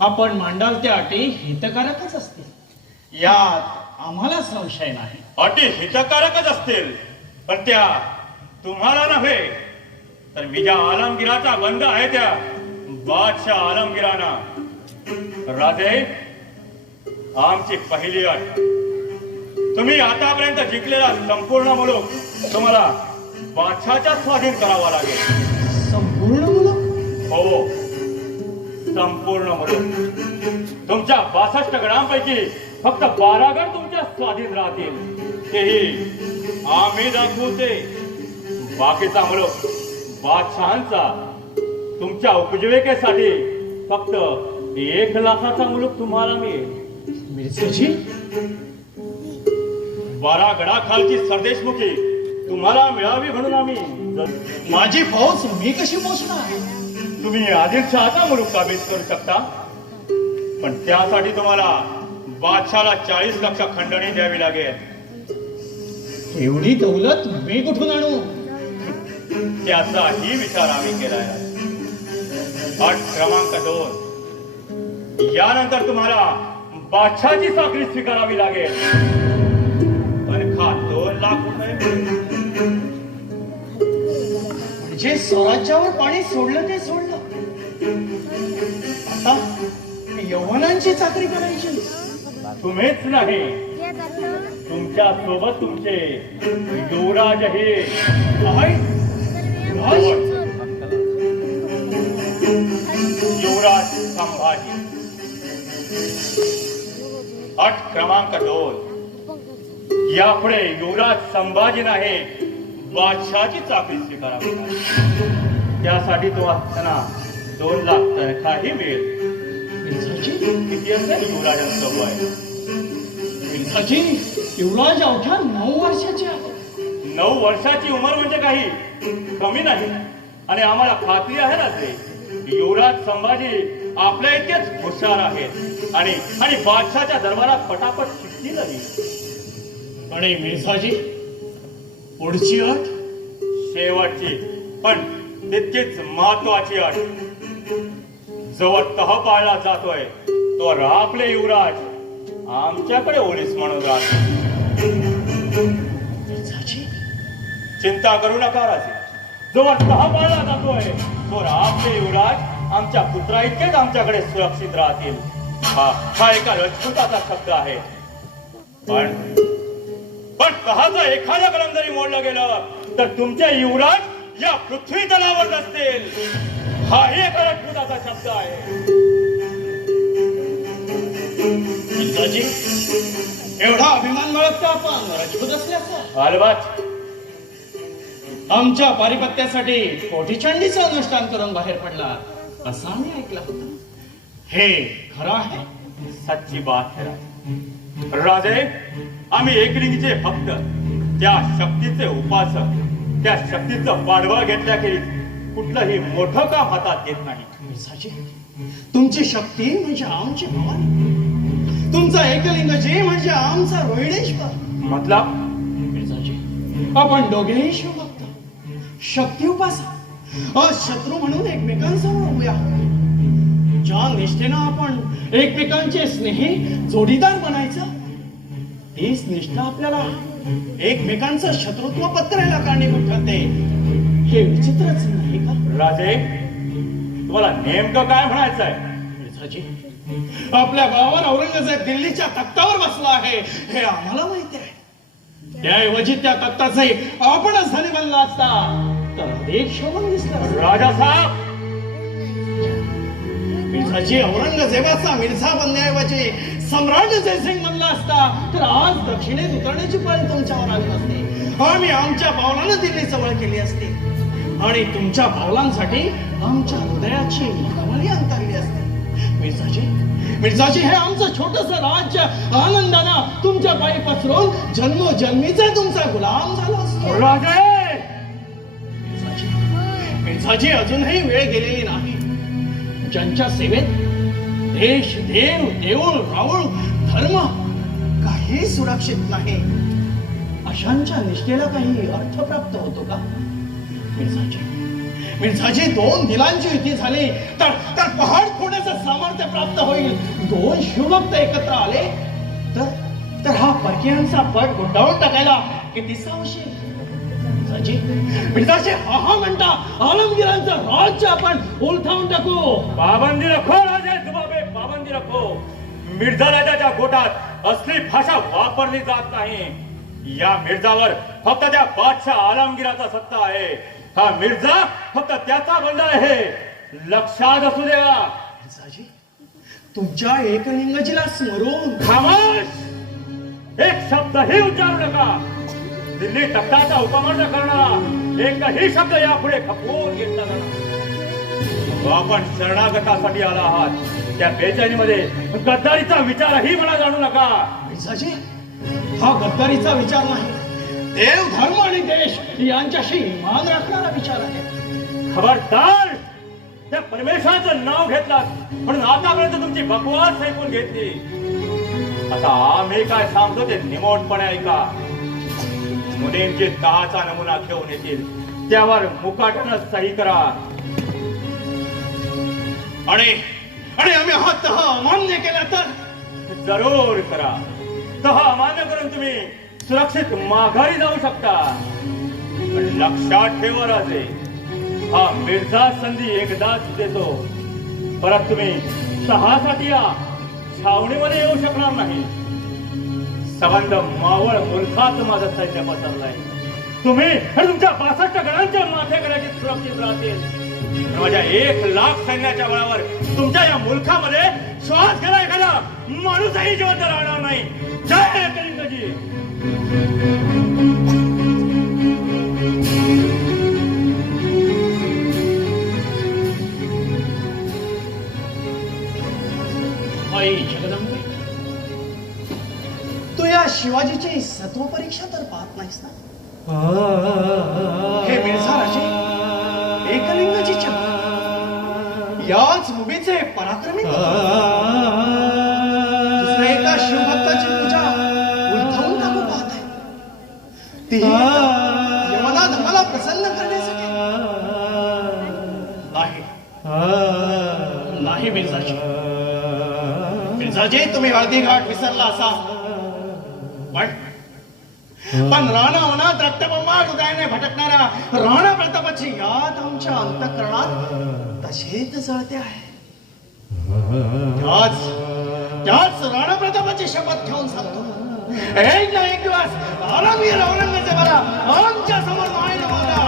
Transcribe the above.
आपण मांडाल त्या अटी हितकारकच असतील, यात आम्हाला संशय नाही. अटी हितकारकच असतील, पण त्या तुम्हाला नव्हे तर मी ज्या आलमगिराचा बंद आहे त्या बादशाह आलमगिराना. राजे, आमची पहिली अट, तुम्ही आतापर्यंत जिंकलेला संपूर्ण मुलूक तुम्हाला बादशाच्या स्वाधीन करावा लागेल. संपूर्ण मुलं? हो, संपूर्ण मुलूक. तुमच्या 62 गडांपैकी फक्त 12 गड तुमच्या स्वाधीन राहतील, तेही आम्ही दाखवते. बाकीचा मुलूक बादशहांचा. तुमच्या उपजीविकेसाठी फक्त 1 लाखाचा मुलूक तुम्हाला मिळेल. मिरसेजी, 12 गडाखालची सरदेशमुखी तुम्हाला मिळावी म्हणून आम्ही. माझी फौज मी कशी पोचणार? तुम्ही आदिलशहाचा मुलूक काबीज करू शकता, पण त्यासाठी तुम्हाला बादशाला 40 लाख खंडणी द्यावी लागेल. एवढी दौलत मी कुठून आणू? त्याचाही विचार आम्ही केलाय. अट क्रमांक 2, यानंतर तुम्हाला बादशाची साखळी स्वीकारावी लागेल. पण खा 2 लाख रुपये. म्हणजे स्वराज्यावर पाणी सोडलं ते सोडलं, आता यवनांची चाकरी करायची. तुम्हीच नाही, तुमच्या सोबत तुमचे युवराज हे युवराज संभाजी. अट क्रमांक 2, यापुढे युवराज संभाजी नाही बादशाची चाकरी स्वीकारावी लागेल. त्यासाठी त्यांना 2 लाख तनखाही मिळेल. किती असेल युवराजांचं वय? मिर्झाजी, युवराज अवघ्या 9 वर्षाचे आहे. 9 वर्षाची उमर म्हणजे काही कमी नाही. आणि आम्हाला खात्री आहे ना ते युवराज संभाजी आपल्या इतकेच हुशार आहेत आणि आणि बादशाच्या दरबारात पटापट शिकतीलही. आणि मिर्झाजी, पुढची अट? शेवटची पण तितकीच महत्वाची अट. जवळ तह पाळला जातोय तो आपले युवराज आमच्याकडे ओलीस म्हणून राहतो. मिर्झाजी, चिंता करू नका राजे. जवळ तह पाळला जातोय तो आपले युवराज आमच्या पुत्रा इतकेच आमच्याकडे सुरक्षित राहतील. हा एका राजपुताचा शब्द आहे. पण तहाचं एखाद्या कलम जरी मोडलं गेलं तर तुमचे युवराज या पृथ्वी तलावर नसतील. हाही एका राजपुताचा शब्द आहे. मिर्झाजी, एवढा अभिमान बाळगता आपण राजपूत असल्याचा? अलबत. आमच्या पारिपत्यासाठी कोटीचंडीचं अनुष्ठान करून बाहेर पडला असं आम्ही ऐकलं होतं. हे खरं आहे? सच्ची बात है राजे. आम्ही एकलिंगीचे भक्त, त्या शक्तीचे उपासक, त्या शक्तीचं पाडवा घेतल्याखेरीज कुठलंही मोठं काम हातात घेत नाही. मिर्झाजी, तुमची शक्ती म्हणजे आमची भवानी, तुमचा एकलिंग जे म्हणजे आमचा रोहिणेश्वर. मतलब? मिर्झाजी, आपण दोघेही शिवभक्त, शक्ती उपासक, शत्रू म्हणून एकमेकांसमोर उभे आहोत. ज्या निष्ठेनं आपण एकमेकांचे स्नेही जोडीदार बनायचं, तीच निष्ठा आपल्याला एकमेकांचं शत्रुत्व पत्करायला कारणीभूत ठरते. हे विचित्रच नाही का? राजे, तुम्हाला नेमकं काय म्हणायचं आहे? मिर्झाजी, आपल्या गावावर औरंगजेब दिल्लीच्या तख्तावर बसला आहे हे आम्हाला माहिती आहे. त्याऐवजी त्या तख्ताचे आपणच धनी बनला असता तर अधिक शोभन दिसलं. राजा साहेब, मिर्झाजी, औरंगजेबाचा मिर्झा बनण्याऐवजी सम्राट जयसिंग बनला असता तर आज दक्षिणेत उतरण्याची पाळी तुमच्यावर आली नसती. आम्ही आमच्या पावलानं दिल्ली जवळ केली असती आणि तुमच्या पावलांसाठी आमच्या हृदयाची कमली अंतरली असती. मिर्झाजी, हे आमचं छोटस राज्य आनंदानं तुमच्या पायी पसरून जन्मोजन्मीचा तुमचा गुलाम झाला असतो. राजे, मिर्झाजी, अजूनही वेळ गेलेली नाही. ज्यांच्या सेवेत देश, देव, देऊळ, राऊळ, धर्म काही सुरक्षित नाही, अशांच्या निष्ठेला काही अर्थ प्राप्त होतो का? मिर्झाजी, 2 दिलांची युती झाली तर पहाड फोडण्याचा मिळवण्याचं सामर्थ्य प्राप्त होईल. दोन शिवभक्त एकत्र आले तर हा परकीयांचा पट गुंडाळून टाकायला किती सावशी. मिर्झाजी हा म्हणता आलमगीरांचं राज्य आपण उलथावून टाकू. पाबंदी रखो राजे जुबाबे, पाबंदी रखो. मिर्झा राजाच्या गोटात असली भाषा वापरली जात नाही. या मिर्झावर फक्त त्या बादशाह आलमगीराचा सत्ता आहे. हा मिर्झा फक्त त्याचा बंदा आहे, लक्षात असू द्या. मिर्झाजी तुमच्या एकलिंगजीला स्मरून खामोश, एक शब्दही उच्चारू नका. दिल्ली तख्ताचा उपमर्द करणारा एकही शब्द यापुढे खपवून घेतला जाणार. आपण शरणागतासाठी आला आहात, त्या बेचैनीमध्ये गद्दारीचा विचारही मला जाणू नका. मिर्झाजी हा गद्दारीचा विचार नाही, देव धर्म आणि देश यांच्याशी मान राखणारा विचार आहे. खबरदार, त्या परमेश्वराचं नाव घेतलात म्हणून आतापर्यंत तुमची बकवास ऐकून घेतली. आता आम्ही काय सांगतो ते निमोटपणे ऐका. मुनींचे 10चा नमुना घेऊन येतील, त्यावर मुकाट्यानं सही करा. आणि आम्ही हा तह अमान्य केला तर जरूर करा. तह अमान्य करून तुम्ही सुरक्षित माघारी जाऊ शकता. पण लक्षात ठेवा राजे, हा मिर्झा संधी एकदाच देतो. परत तुम्ही तहासाठी या छावणीमध्ये येऊ शकणार नाही. संबंध मावळ मुलखात माझं सैन्य पसरलंय. तुम्ही आणि तुमच्या 62 गणांच्या माथेकड्याची सुरक्षित राहतील. माझ्या 1 लाख सैन्याच्या बळावर तुमच्या या मुलखामध्ये श्वास घ्यायला एखादा माणूसही जिवंत राहणार नाही. जय कलिंगजी. आई जगदंबे, तू या शिवाजीची सत्व परीक्षा तर पाहत नाहीस ना. हे मिर्झा राजे एकलिंगजीच्या याच मुलीचे पराक्रमी दुसऱ्या एका शिवभक्ताची पूजा उलथवून टाकू पाहत आहे. ती यमना धर्माला प्रसन्न करण्यासाठी नाही मिर्झाजी. मिर्झाजी तुम्ही हळदी घाट विसरला असा, पण राणा वनात रक्तबंबाळ उदयाने भटकणाऱ्या राणा प्रतापाची याद आमच्या अंतःकरणात तसेच जळते आहे. त्याच राणा प्रतापाची शपथ घेऊन सांगतो, एक ना एक दिवस औरंगजेबाला आमच्या समोर मायने मागा